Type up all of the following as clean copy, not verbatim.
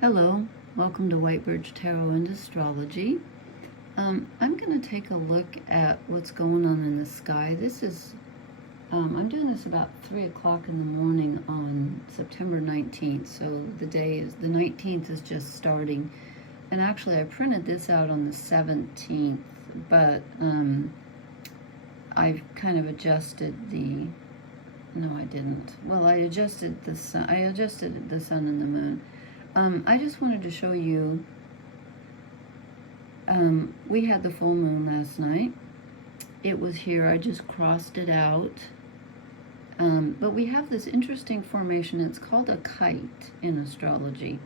Hello, welcome to White Birch Tarot and Astrology. I'm going to take a look at what's going on in the sky. I'm doing this about 3 o'clock in the morning on September 19th, so the 19th is just starting. And actually I printed this out on the 17th, but I've kind of adjusted no I didn't. Well, I adjusted the sun and the moon. I just wanted to show you, we had the full moon last night. It was here, I just crossed it out. But we have this interesting formation, it's called a kite in astrology.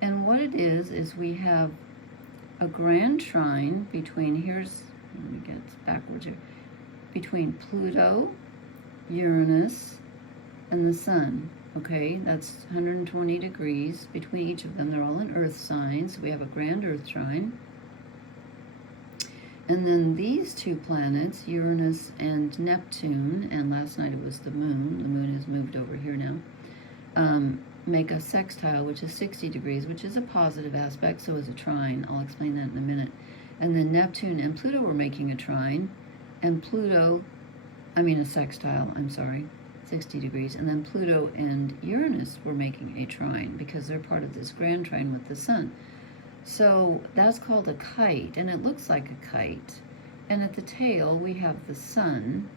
And what it is we have a grand trine between, let me get it backwards here, between Pluto, Uranus, and the Sun. Okay, that's 120 degrees between each of them. They're all in earth signs. So we have a grand earth trine. And then these two planets, Uranus and Neptune, and last night it was the moon has moved over here now, make a sextile, which is 60 degrees, which is a positive aspect, so is a trine. I'll explain that in a minute. And then Neptune and Pluto were making a trine, and a sextile, 60 degrees, and then Pluto and Uranus were making a trine because they're part of this grand trine with the sun. So that's called a kite, and it looks like a kite. And at the tail, we have the sun.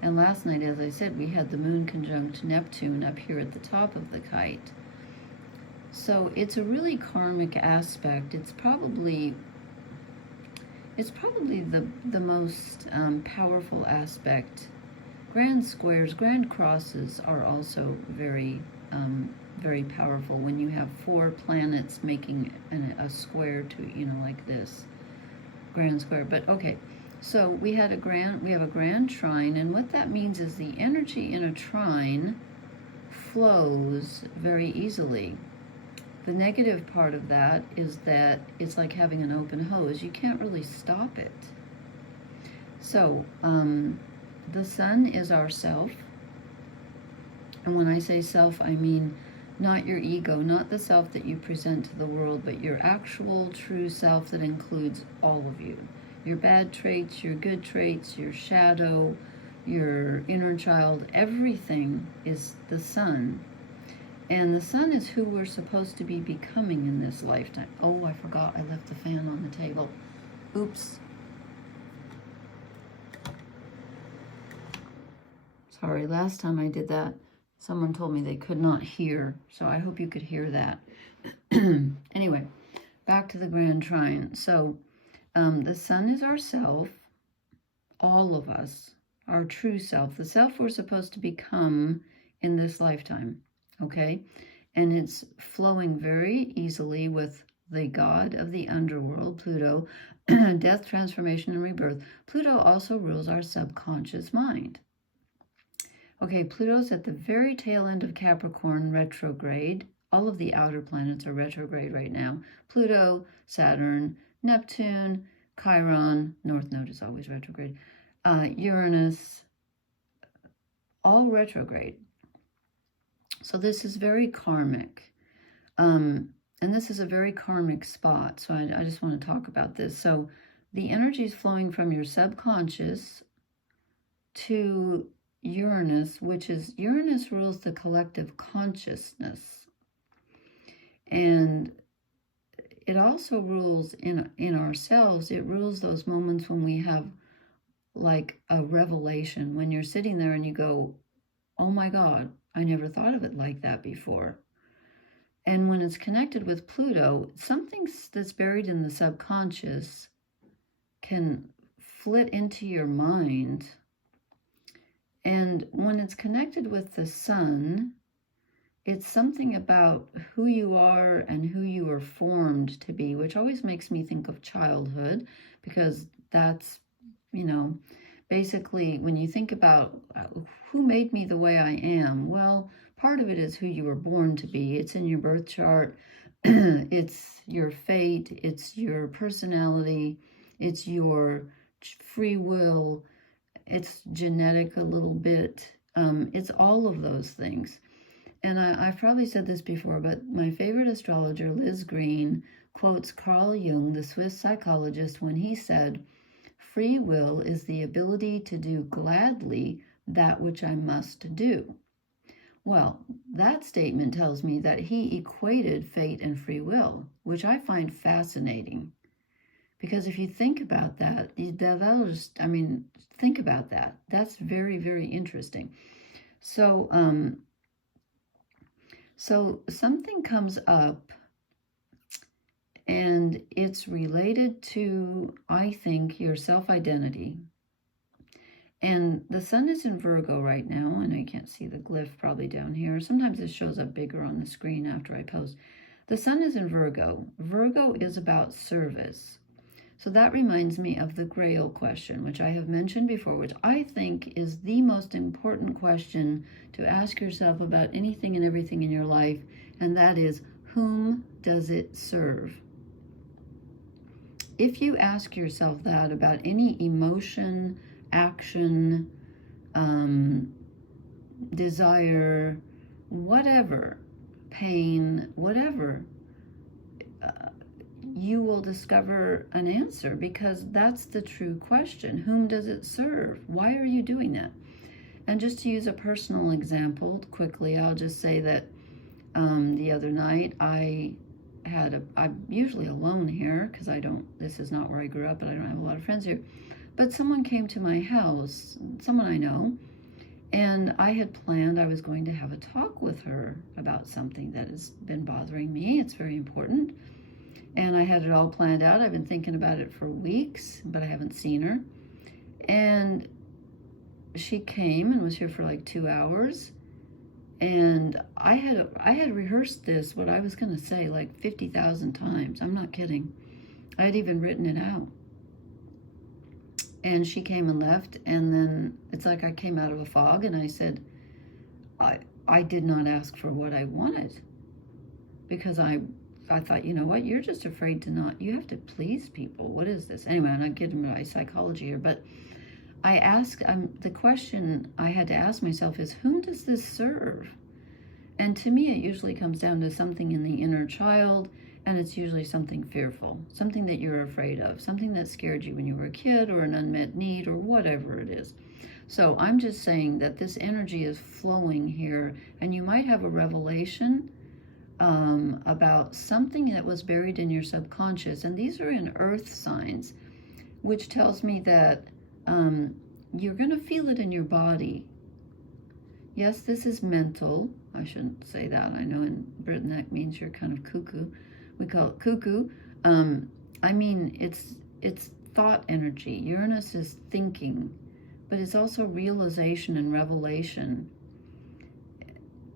And last night, as I said, we had the moon conjunct Neptune up here at the top of the kite. So it's a really karmic aspect. It's probably the most powerful aspect. Grand squares, grand crosses are also very powerful when you have 4 planets making a square to, like this grand square. But okay, so we have a grand trine, and what that means is the energy in a trine flows very easily. The negative part of that is that it's like having an open hose. You can't really stop it. So the sun is our self, and when I say self, I mean not your ego, not the self that you present to the world, but your actual true self that includes all of you. Your bad traits, your good traits, your shadow, your inner child, everything is the sun. And the sun is who we're supposed to be becoming in this lifetime. Oh, I forgot, I left the fan on the table. Oops. Sorry, last time I did that, someone told me they could not hear, so I hope you could hear that. Anyway, back to the grand trine. So the sun is our self, all of us, our true self, the self we're supposed to become in this lifetime, okay? And it's flowing very easily with the god of the underworld, Pluto, death, transformation, and rebirth. Pluto also rules our subconscious mind. Okay, Pluto's at the very tail end of Capricorn retrograde. All of the outer planets are retrograde right now. Pluto, Saturn, Neptune, Chiron, North Node is always retrograde, Uranus, all retrograde. So this is very karmic. And this is a very karmic spot, so I just want to talk about this. So the energy is flowing from your subconscious to Uranus, Uranus rules the collective consciousness. And it also rules in ourselves. It rules those moments when we have like a revelation, when you're sitting there and you go, oh my God, I never thought of it like that before. And when it's connected with Pluto, something that's buried in the subconscious can flit into your mind. And when it's connected with the sun, it's something about who you are and who you were formed to be, which always makes me think of childhood, because that's, basically when you think about who made me the way I am, well, part of it is who you were born to be. It's in your birth chart. It's your fate. It's your personality. It's your free will. It's genetic a little bit. It's all of those things. and I've probably said this before, but my favorite astrologer, Liz Green, quotes Carl Jung, the Swiss psychologist, when he said, "Free will is the ability to do gladly that which I must do." Well, that statement tells me that he equated fate and free will, which I find fascinating. Because if you think about that, think about that. That's very, very interesting. So, so something comes up, and it's related to, I think, your self-identity. And the sun is in Virgo right now. I know you can't see the glyph probably down here. Sometimes it shows up bigger on the screen after I post. The sun is in Virgo. Virgo is about service. So that reminds me of the Grail question, which I have mentioned before, which I think is the most important question to ask yourself about anything and everything in your life, and that is, whom does it serve? If you ask yourself that about any emotion, action, desire, whatever, pain, whatever, you will discover an answer, because that's the true question. Whom does it serve? Why are you doing that? And just to use a personal example quickly, I'll just say that the other night I'm usually alone here because this is not where I grew up, and I don't have a lot of friends here. But someone came to my house, someone I know, and I had planned I was going to have a talk with her about something that has been bothering me. It's very important. And I had it all planned out. I've been thinking about it for weeks, but I haven't seen her. And she came and was here for like 2 hours. And I had rehearsed this, what I was going to say, like 50,000 times. I'm not kidding. I had even written it out. And she came and left, and then it's like I came out of a fog, and I said, I did not ask for what I wanted, because I thought, you know what, you're just afraid to not, you have to please people. What is this? Anyway, I'm not getting into my psychology here, but I asked, the question I had to ask myself is, whom does this serve? And to me, it usually comes down to something in the inner child, and it's usually something fearful, something that you're afraid of, something that scared you when you were a kid, or an unmet need, or whatever it is. So I'm just saying that this energy is flowing here, and you might have a revelation about something that was buried in your subconscious. And these are in earth signs, which tells me that you're going to feel it in your body. Yes, this is mental. I shouldn't say that. I know in Britain that means you're kind of cuckoo. We call it cuckoo. I mean, it's thought energy. Uranus is thinking, but it's also realization and revelation.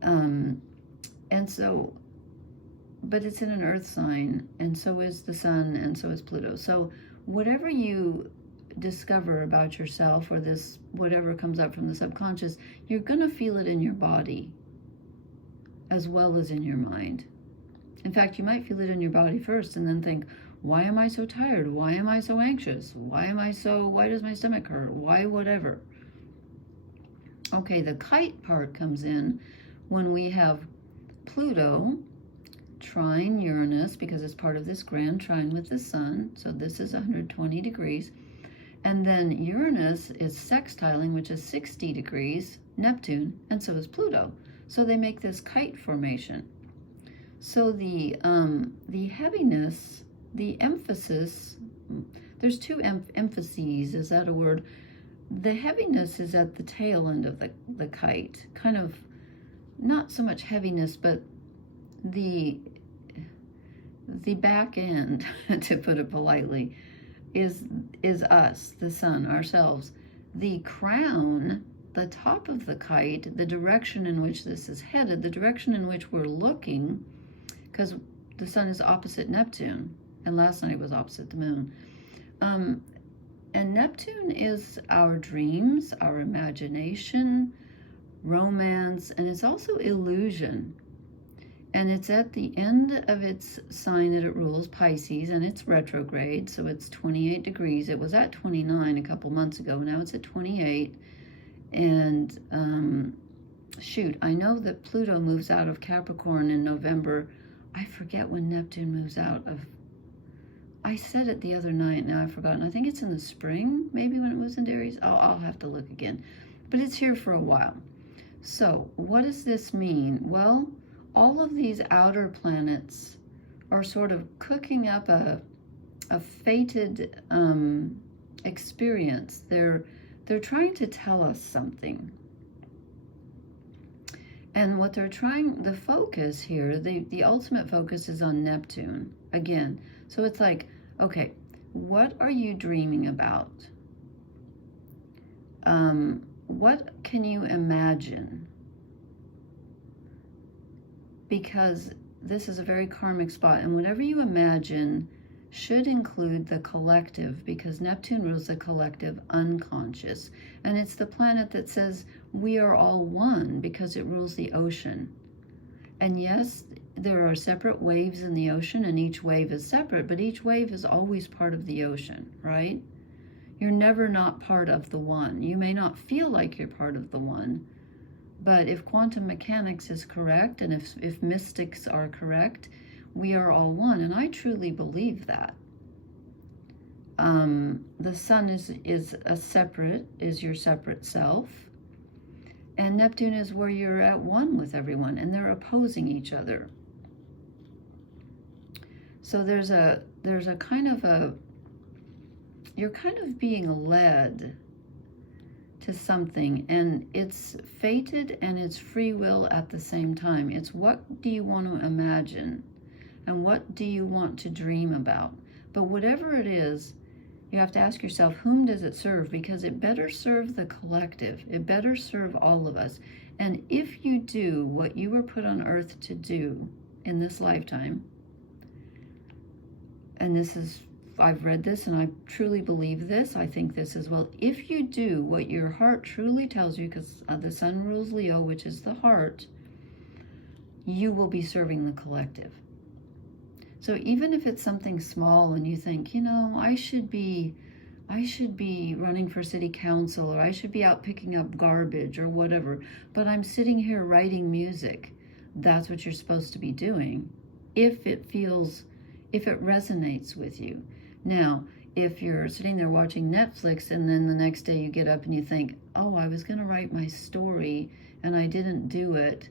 And so, but it's in an earth sign, and so is the sun, and so is Pluto. So whatever you discover about yourself, or this, whatever comes up from the subconscious, you're going to feel it in your body as well as in your mind. In fact, you might feel it in your body first and then think, why am I so tired? Why am I so anxious? Why does my stomach hurt? Why whatever? Okay, the kite part comes in when we have Pluto trine Uranus, because it's part of this grand trine with the sun. So this is 120 degrees. And then Uranus is sextiling, which is 60 degrees, Neptune, and so is Pluto. So they make this kite formation. So the heaviness, the emphasis, there's two emphases, is that a word? The heaviness is at the tail end of the kite, kind of not so much heaviness, but the back end, to put it politely, is us, the sun, ourselves. The crown, the top of the kite, the direction in which this is headed, the direction in which we're looking, because the sun is opposite Neptune, and last night it was opposite the moon. And Neptune is our dreams, our imagination, romance, and it's also illusion. And it's at the end of its sign that it rules, Pisces, and it's retrograde, so it's 28 degrees. It was at 29 a couple months ago. Now it's at 28. And shoot, I know that Pluto moves out of Capricorn in November. I forget when Neptune moves out of, I said it the other night, now I've forgotten. I think it's in the spring, maybe when it moves into Aries. I'll have to look again. But it's here for a while. So what does this mean? Well, all of these outer planets are sort of cooking up a fated experience. They're trying to tell us something. And what they're trying, the focus here, the ultimate focus is on Neptune again. So it's like, okay, what are you dreaming about? What can you imagine? Because this is a very karmic spot, and whatever you imagine should include the collective, because Neptune rules the collective unconscious. And it's the planet that says we are all one because it rules the ocean. And yes, there are separate waves in the ocean, and each wave is separate, but each wave is always part of the ocean, right? You're never not part of the one. You may not feel like you're part of the one, but if quantum mechanics is correct, and if mystics are correct, we are all one, and I truly believe that. The sun is your separate self, and Neptune is where you're at one with everyone, and they're opposing each other. So there's a kind of you're kind of being led to something, and it's fated and it's free will at the same time. It's what do you want to imagine, and what do you want to dream about? But whatever it is, you have to ask yourself, whom does it serve? Because it better serve the collective. It better serve all of us. And if you do what you were put on earth to do in this lifetime, and this is, I've read this and I truly believe this, I think this as well. If you do what your heart truly tells you, because the sun rules Leo, which is the heart, you will be serving the collective. So even if it's something small and you think, you know, I should be running for city council, or I should be out picking up garbage or whatever, but I'm sitting here writing music, that's what you're supposed to be doing if it resonates with you. Now, if you're sitting there watching Netflix and then the next day you get up and you think, oh, I was going to write my story and I didn't do it,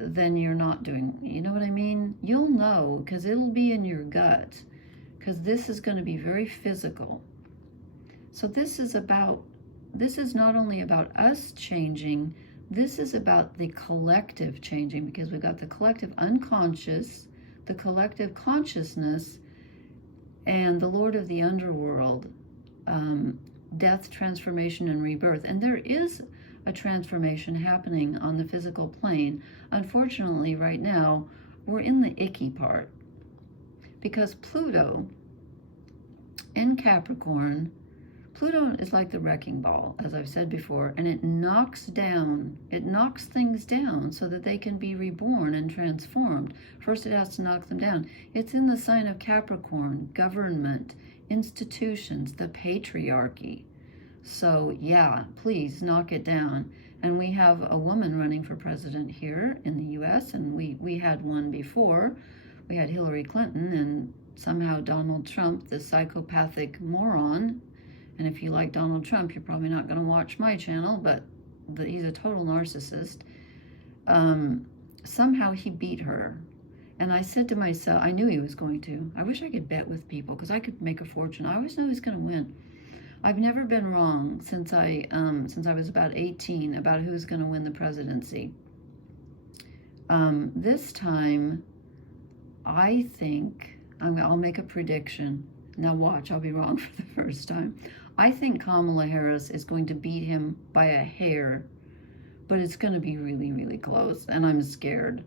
then you're not doing, you know what I mean? You'll know, because it'll be in your gut, because this is going to be very physical. So this is not only about us changing, this is about the collective changing, because we've got the collective unconscious, the collective consciousness, and the Lord of the underworld, death, transformation, and rebirth. And there is a transformation happening on the physical plane. Unfortunately, right now, we're in the icky part, because Pluto in Capricorn, Pluto is like the wrecking ball, as I've said before, and it knocks things down so that they can be reborn and transformed. First, it has to knock them down. It's in the sign of Capricorn, government, institutions, the patriarchy. So yeah, please knock it down. And we have a woman running for president here in the US, and we had one before. We had Hillary Clinton, and somehow Donald Trump, the psychopathic moron. And if you like Donald Trump, you're probably not going to watch my channel, but he's a total narcissist. Somehow he beat her. And I said to myself, I knew he was going to. I wish I could bet with people, because I could make a fortune. I always knew he was going to win. I've never been wrong since I was about 18 about who's going to win the presidency. This time, I think, I'll make a prediction. Now watch, I'll be wrong for the first time. I think Kamala Harris is going to beat him by a hair, but it's going to be really, really close, and I'm scared.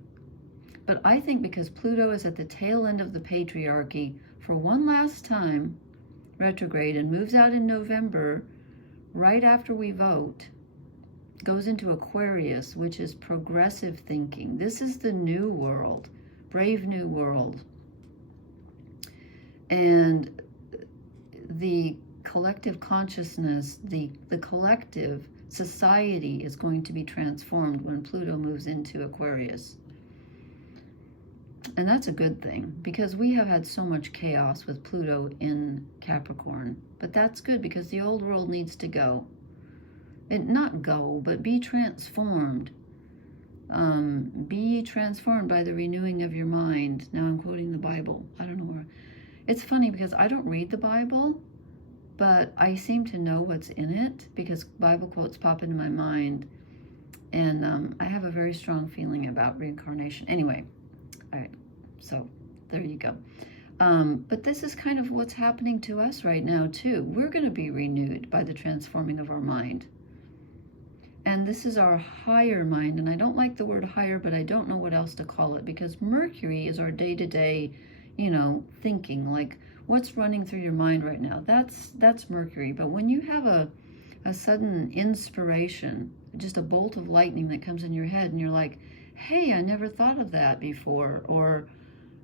But I think because Pluto is at the tail end of the patriarchy for one last time, retrograde, and moves out in November, right after we vote, goes into Aquarius, which is progressive thinking. This is the new world, brave new world. And the collective consciousness, the collective, society is going to be transformed when Pluto moves into Aquarius. And that's a good thing, because we have had so much chaos with Pluto in Capricorn. But that's good, because the old world needs to go. Not go, but be transformed. Be transformed by the renewing of your mind. Now I'm quoting the Bible. I don't know where. It's funny because I don't read the Bible, but I seem to know what's in it because Bible quotes pop into my mind. And I have a very strong feeling about reincarnation. Anyway, all right, so there you go. But this is kind of what's happening to us right now, too. We're going to be renewed by the transforming of our mind. And this is our higher mind. And I don't like the word higher, but I don't know what else to call it, because Mercury is our day-to-day, thinking. Like, what's running through your mind right now? That's Mercury. But when you have a sudden inspiration, just a bolt of lightning that comes in your head, and you're like, hey, I never thought of that before. Or,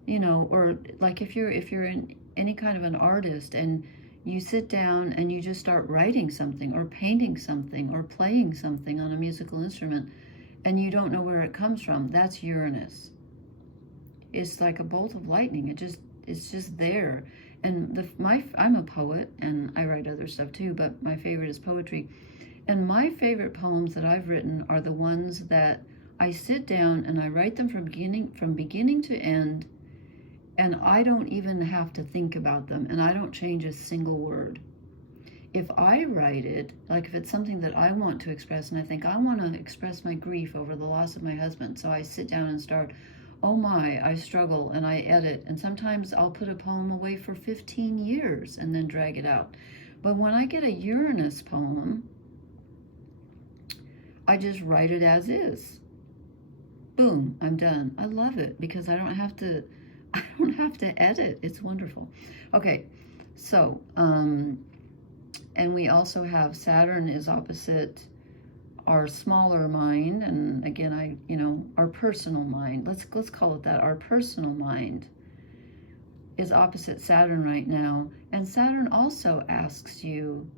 or like if you're in any kind of an artist and you sit down and you just start writing something or painting something or playing something on a musical instrument and you don't know where it comes from, that's Uranus. It's like a bolt of lightning. It's just there. And I'm a poet and I write other stuff too, but my favorite is poetry. And my favorite poems that I've written are the ones that I sit down and I write them from beginning to end, and I don't even have to think about them, and I don't change a single word. If I write it, like if it's something that I want to express, and I think I want to express my grief over the loss of my husband, so I sit down and start, oh my, I struggle, and I edit, and sometimes I'll put a poem away for 15 years and then drag it out. But when I get a Uranus poem, I just write it as is. Boom, I'm done. I love it because I don't have to edit. It's wonderful. Okay, so and we also have Saturn is opposite our smaller mind, and again, our personal mind. Let's call it that. Our personal mind is opposite Saturn right now, and Saturn also asks you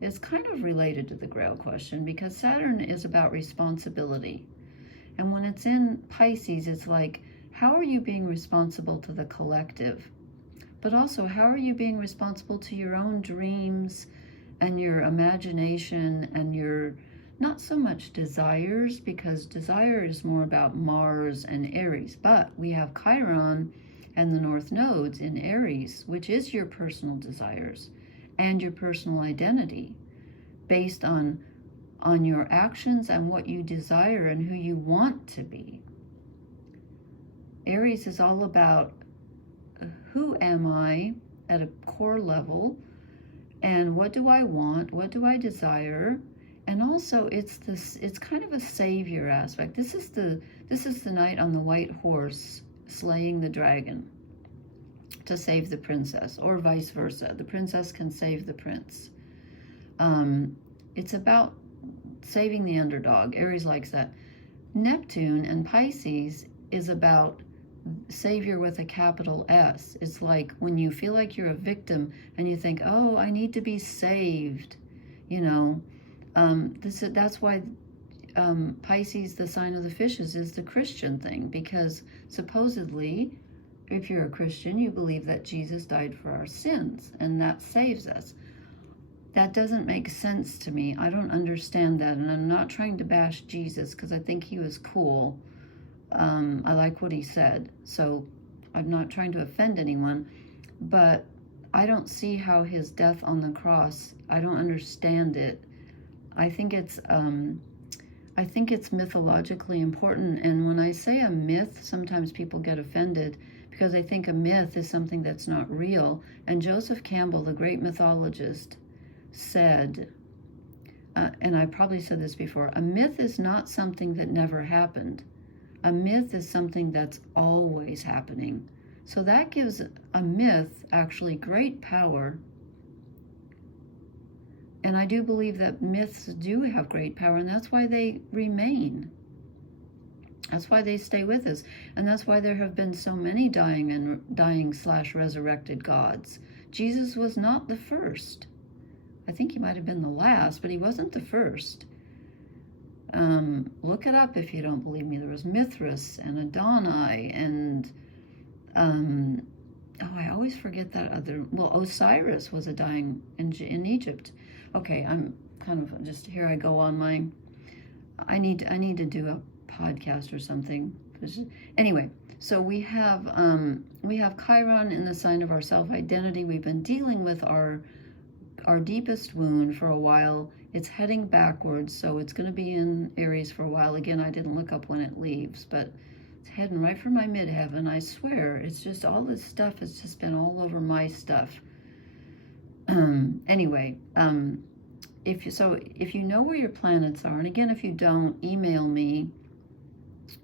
it's kind of related to the Grail question, because Saturn is about responsibility. And when it's in Pisces, it's like, how are you being responsible to the collective? But also, how are you being responsible to your own dreams and your imagination and your, not so much desires, because desire is more about Mars and Aries. But we have Chiron and the North Nodes in Aries, which is your personal desires and your personal identity based on your actions and what you desire and who you want to be. Aries is all about who am I at a core level, and what do I want, what do I desire, and also it's kind of a savior aspect. This is the knight on the white horse slaying the dragon to save the princess, or vice versa. The princess can save the prince. It's about saving the underdog. Aries likes that. Neptune and Pisces is about savior with a capital S. It's like when you feel like you're a victim and you think, oh, I need to be saved. That's why Pisces, the sign of the fishes, is the Christian thing, because supposedly, if you're a Christian, you believe that Jesus died for our sins, and that saves us. That doesn't make sense to me. I don't understand that, and I'm not trying to bash Jesus because I think he was cool. I like what he said, so I'm not trying to offend anyone, but I don't see how his death on the cross, I don't understand it. I think it's mythologically important, and when I say a myth, sometimes people get offended because I think a myth is something that's not real. And Joseph Campbell, the great mythologist, said, and I probably said this before, a myth is not something that never happened. A myth is something that's always happening. So that gives a myth actually great power. And I do believe that myths do have great power, and that's why they remain. That's why they stay with us. And that's why there have been so many dying/resurrected gods. Jesus was not the first. I think he might have been the last, but he wasn't the first. Look it up if you don't believe me. There was Mithras and Adonai and, oh, I always forget that other, well, Osiris was a dying in Egypt. Okay, I'm kind of just, here I go on my, I need to do a podcast or something. Anyway, so we have Chiron in the sign of our self-identity. We've been dealing with our deepest wound for a while. It's heading backwards, so it's going to be in Aries for a while. Again, I didn't look up when it leaves, but it's heading right for my midheaven. I swear, it's just all this stuff has just been all over my stuff. Anyway, if you know where your planets are, and again, if you don't, email me.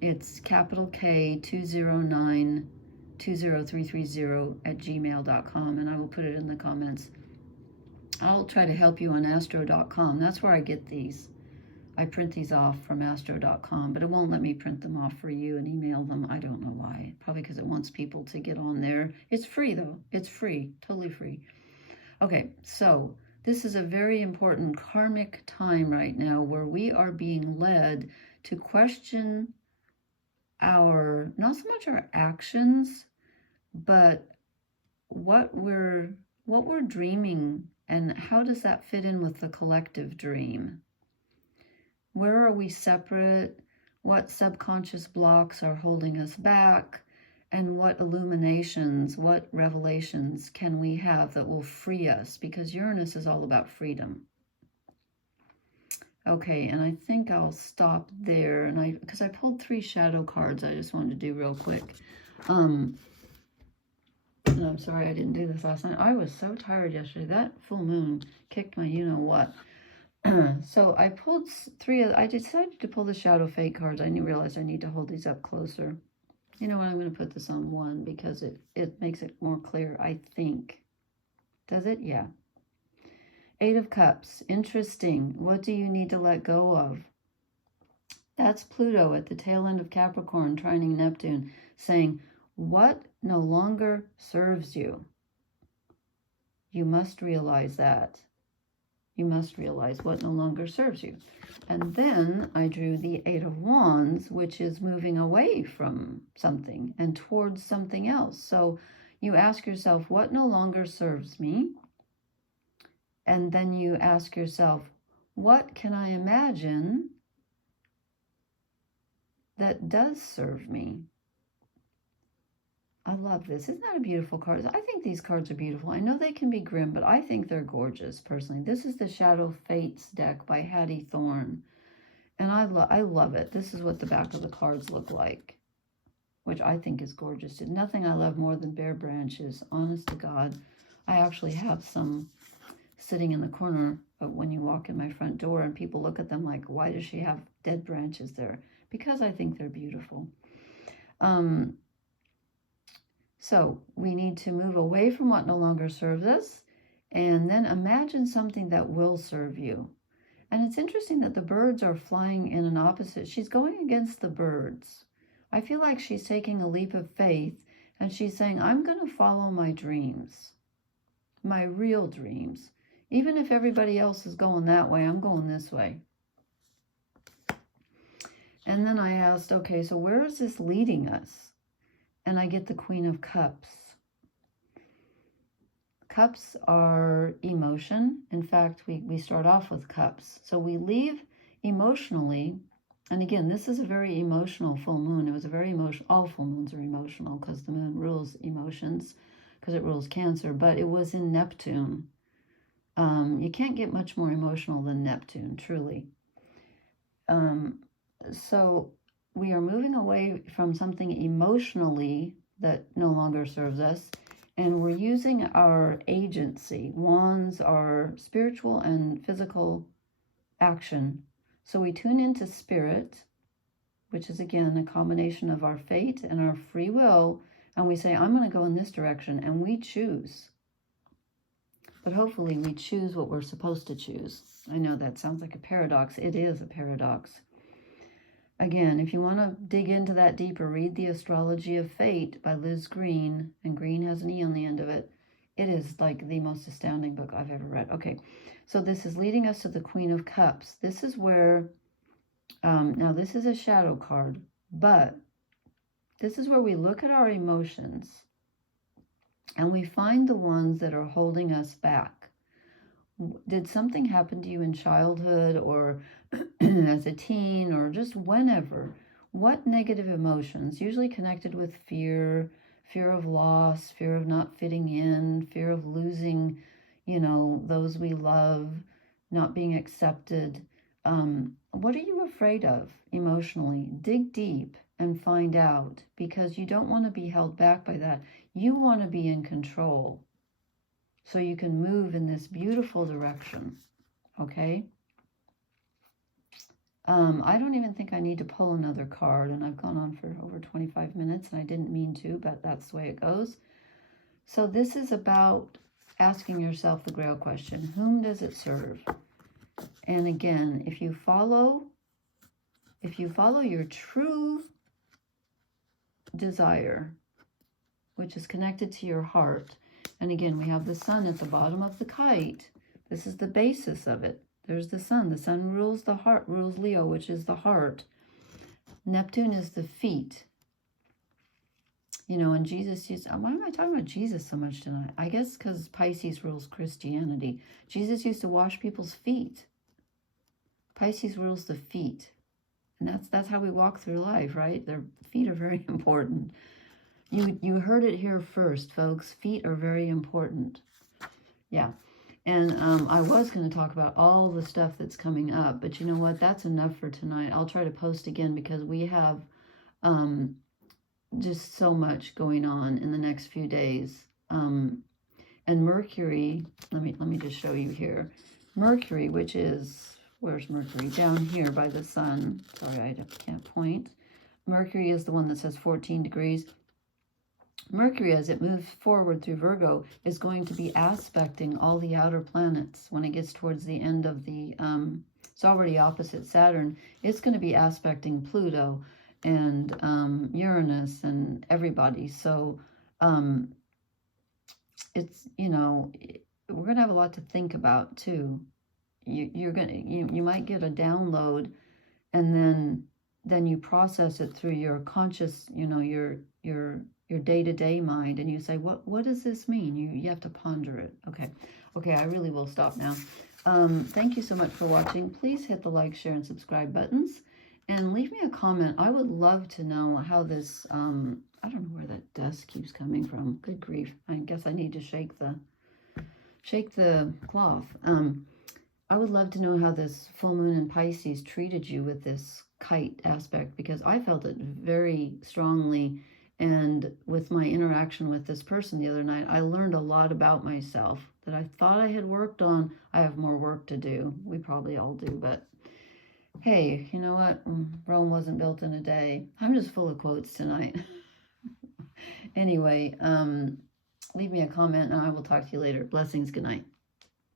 It's capital K 209 20330 at gmail.com, and I will put it in the comments. I'll try to help you on astro.com. That's where I get these. I print these off from astro.com, but it won't let me print them off for you and email them. I don't know why. Probably because it wants people to get on there. It's free, though. It's free. Totally free. Okay, so this is a very important karmic time right now where we are being led to question our, not so much our actions, but what we're dreaming, and how does that fit in with the collective dream? Where are we separate? What subconscious blocks are holding us back? And what illuminations, what revelations can we have that will free us? Because Uranus is all about freedom. Okay, and I think I'll stop there. And because I pulled 3 shadow cards, I just wanted to do real quick. And I'm sorry I didn't do this last night. I was so tired yesterday. That full moon kicked my you-know-what. So I pulled 3. I decided to pull the shadow fate cards. I realized I need to hold these up closer. You know what? I'm going to put this on 1 because it makes it more clear, I think. Does it? Yeah. 8 of Cups. Interesting. What do you need to let go of? That's Pluto at the tail end of Capricorn, trining Neptune, saying, what no longer serves you? You must realize that. You must realize what no longer serves you. And then I drew the 8 of Wands, which is moving away from something and towards something else. So you ask yourself, what no longer serves me? And then you ask yourself, what can I imagine that does serve me? I love this. Isn't that a beautiful card? I think these cards are beautiful. I know they can be grim, but I think they're gorgeous, personally. This is the Shadow Fates deck by Hattie Thorne. And I love it. This is what the back of the cards look like, which I think is gorgeous. There's nothing I love more than bare branches. Honest to God. I actually have some sitting in the corner when you walk in my front door, and people look at them like, why does she have dead branches there? Because I think they're beautiful. So we need to move away from what no longer serves us, and then imagine something that will serve you. And it's interesting that the birds are flying in an opposite. She's going against the birds. I feel like she's taking a leap of faith, and she's saying, I'm going to follow my dreams, my real dreams. Even if everybody else is going that way, I'm going this way. And then I asked, okay, so where is this leading us? And I get the Queen of Cups. Cups are emotion. In fact, we start off with cups. So we leave emotionally. And again, this is a very emotional full moon. It was a very emotional, all full moons are emotional because the moon rules emotions, because it rules Cancer. But it was in Neptune. You can't get much more emotional than Neptune, truly. So we are moving away from something emotionally that no longer serves us, and we're using our agency. Wands are spiritual and physical action. So we tune into spirit, which is, again, a combination of our fate and our free will, and we say, I'm going to go in this direction, and we choose. But hopefully we choose what we're supposed to choose. I know that sounds like a paradox. It is a paradox. Again, if you want to dig into that deeper, read The Astrology of Fate by Liz Green, and Green has an E on the end of it. It is like the most astounding book I've ever read. Okay, so this is leading us to the Queen of Cups. This is where, now this is a shadow card, but this is where we look at our emotions and we find the ones that are holding us back. Did something happen to you in childhood or as a teen or just whenever? What negative emotions, usually connected with fear, fear of loss, fear of not fitting in, fear of losing, you know, those we love, not being accepted. What are you afraid of emotionally? Dig deep and find out, because you don't want to be held back by that. You want to be in control so you can move in this beautiful direction, okay? I don't even think I need to pull another card, and I've gone on for over 25 minutes, and I didn't mean to, but that's the way it goes. So this is about asking yourself the Grail question: whom does it serve? And again, if you follow your true desire, which is connected to your heart, and again, we have the sun at the bottom of the kite. This is the basis of it. There's the sun. The sun rules the heart, rules Leo, which is the heart. Neptune is the feet. You know, and Jesus used, why am I talking about Jesus so much tonight? I guess because Pisces rules Christianity. Jesus used to wash people's feet. Pisces rules the feet. And that's how we walk through life, right? Their feet are very important. You heard it here first, folks. Feet are very important. Yeah. And I was going to talk about all the stuff that's coming up, but you know what? That's enough for tonight. I'll try to post again because we have just so much going on in the next few days. And Mercury, let me just show you here. Mercury, which is, where's Mercury? Down here by the sun. Sorry, I can't point. Mercury is the one that says 14 degrees. Mercury, as it moves forward through Virgo, is going to be aspecting all the outer planets when it gets towards the end of the, it's already opposite Saturn. It's going to be aspecting Pluto and Uranus and everybody. So it's, you know, we're going to have a lot to think about too. You might get a download, and then you process it through your conscious, you know, your day-to-day mind, and you say, what does this mean? You have to ponder it. Okay, I really will stop now. Thank you so much for watching. Please hit the like, share, and subscribe buttons, and leave me a comment. I would love to know how this, I don't know where that dust keeps coming from. Good grief. I guess I need to shake the cloth. I would love to know how this full moon in Pisces treated you with this kite aspect, because I felt it very strongly. And with my interaction with this person the other night, I learned a lot about myself that I thought I had worked on. I have more work to do. We probably all do, but hey, you know what? Rome wasn't built in a day. I'm just full of quotes tonight. Anyway, leave me a comment and I will talk to you later. Blessings. Good night.